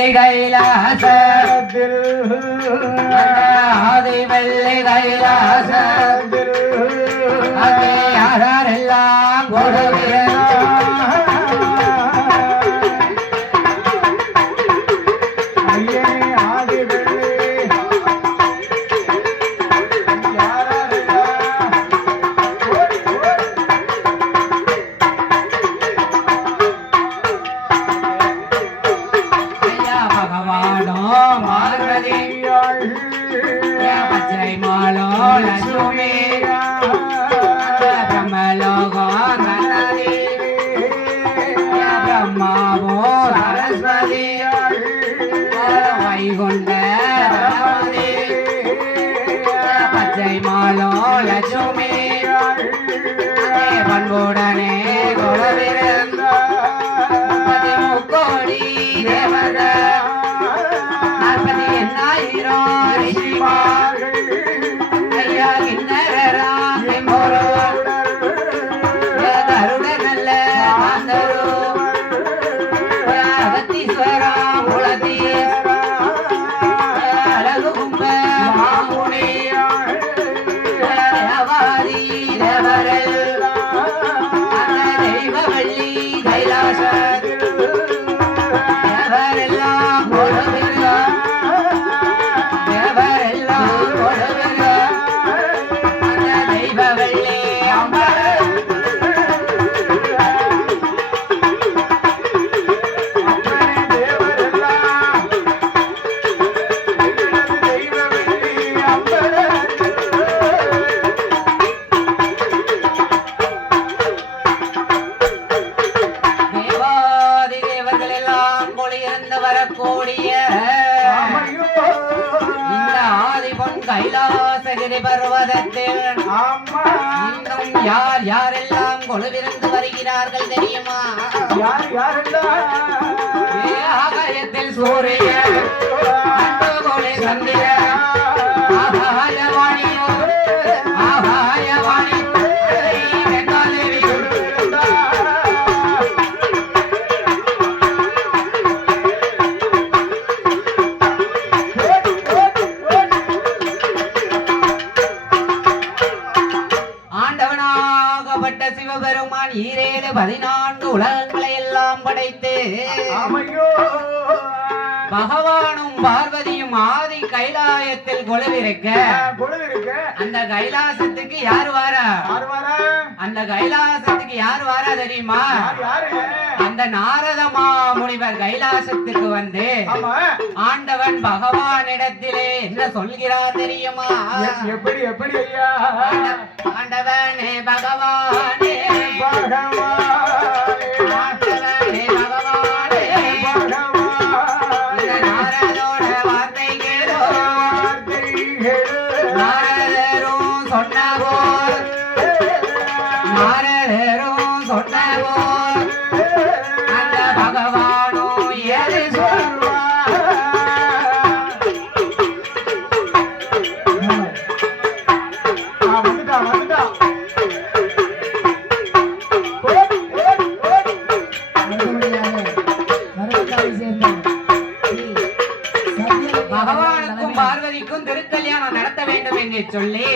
வெள்ளி கைலாசத்தில் ஆதி வெள்ளி கைலாசத்தில் அங்கே யாரெல்லாம் பச்சை மாலோ லட்சுமி பிரம்மலோகோ நன்னதி பிரம்மாவோ சரஸ்வதி வைகுண்ட பச்சை மாலோ லட்சுமி பண்புடனே குலவிருந்த முக்கோடி தேவர்கள் கைலாசகிரி பர்வதத்தில் இன்னும் யார் யாரெல்லாம் கொலுவிருந்து வருகிறார்கள் தெரியுமா? யார் யாரெல்லாம்? ஆகாயத்தில் சூரியன், சந்திரன், ஆகாயவாணி ஆகாயவாணி சிவபெருமான் 14 உலகங்களை எல்லாம் படைத்து பகவானும் பார்வதியும் ஆதி கைலாயத்தில் கொலுவிருக்க அந்த கைலாசத்துக்கு யார் வாரா? அந்த கைலாசத்துக்கு யார் வாரா தெரியுமா? அந்த நாரத மாமுனிவர் கைலாசத்துக்கு வந்து ஆண்டவன் பகவானிடத்திலே என்ன சொல்கிறார் தெரியுமா? எப்படி எப்படி ஐயா? ஆண்டவனே பகவானே ஆண்டவனே பகவானே நாரதோட வார்த்தை கேளோ நாரதரும் சொன்னவோ நாரதரும் சொன்னவோ அந்த பகவானும் ஏது சொல்வார்? பகவானுக்கும் பார்வதிக்கும் திருக்கல்யாணம் நடத்த வேண்டும் என்று சொல்லி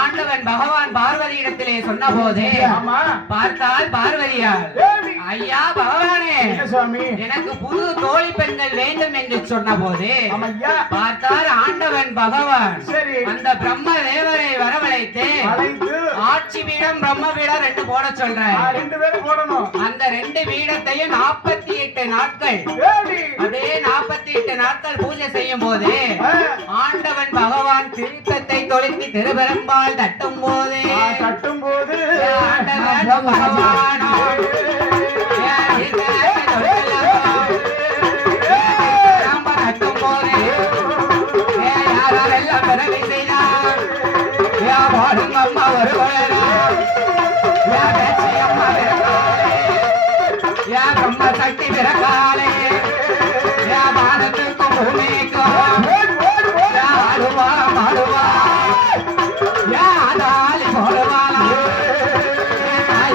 ஆண்டவன் பகவான் பார்வதியிடத்திலே சொன்ன போது பார்த்தால் பார்வதியார், ஐயா பகவானே எனக்கு புது தோழி பெண்கள் வேண்டும் என்று சொன்ன போது பார்த்தால் ஆண்டவன் பகவான் அந்த பிரம்ம தேவரை வரவழைத்து ஆட்சி பீடம் பிரம்ம பீடம் 2 போட சொல்ற. அந்த 2 பீடத்தையும் 48 நாட்கள் அதே 48 நாட்கள் பூஜை செய்யும் போது ஆண்டவன் பகவான் தீர்த்தத்தை தொலைத்து திருபெரும்பால் தட்டும் போது ஆண்டவன் பகவான் யாரெல்லாம் பிறவி செய்தார் பாடும் அம்மா வருவாரா அம்மா யா பிரம்ம சக்தி பிறக்காலே யா வானத்துக்கும் பூமிக்கும் ஆடுவா மாடுவா யா தாலி போடுவாளா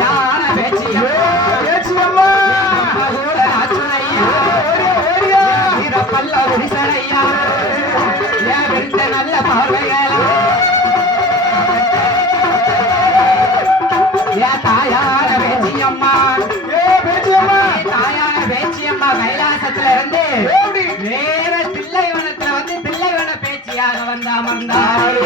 யான பேச்சியம் தாயான பேச்சியம்மா தாயான பேச்சியம்மா கைலாசத்துல இருந்து வேற தில்லைவனத்துல வந்து தில்லைவன பேச்சியாக வந்து அமர்ந்தார்.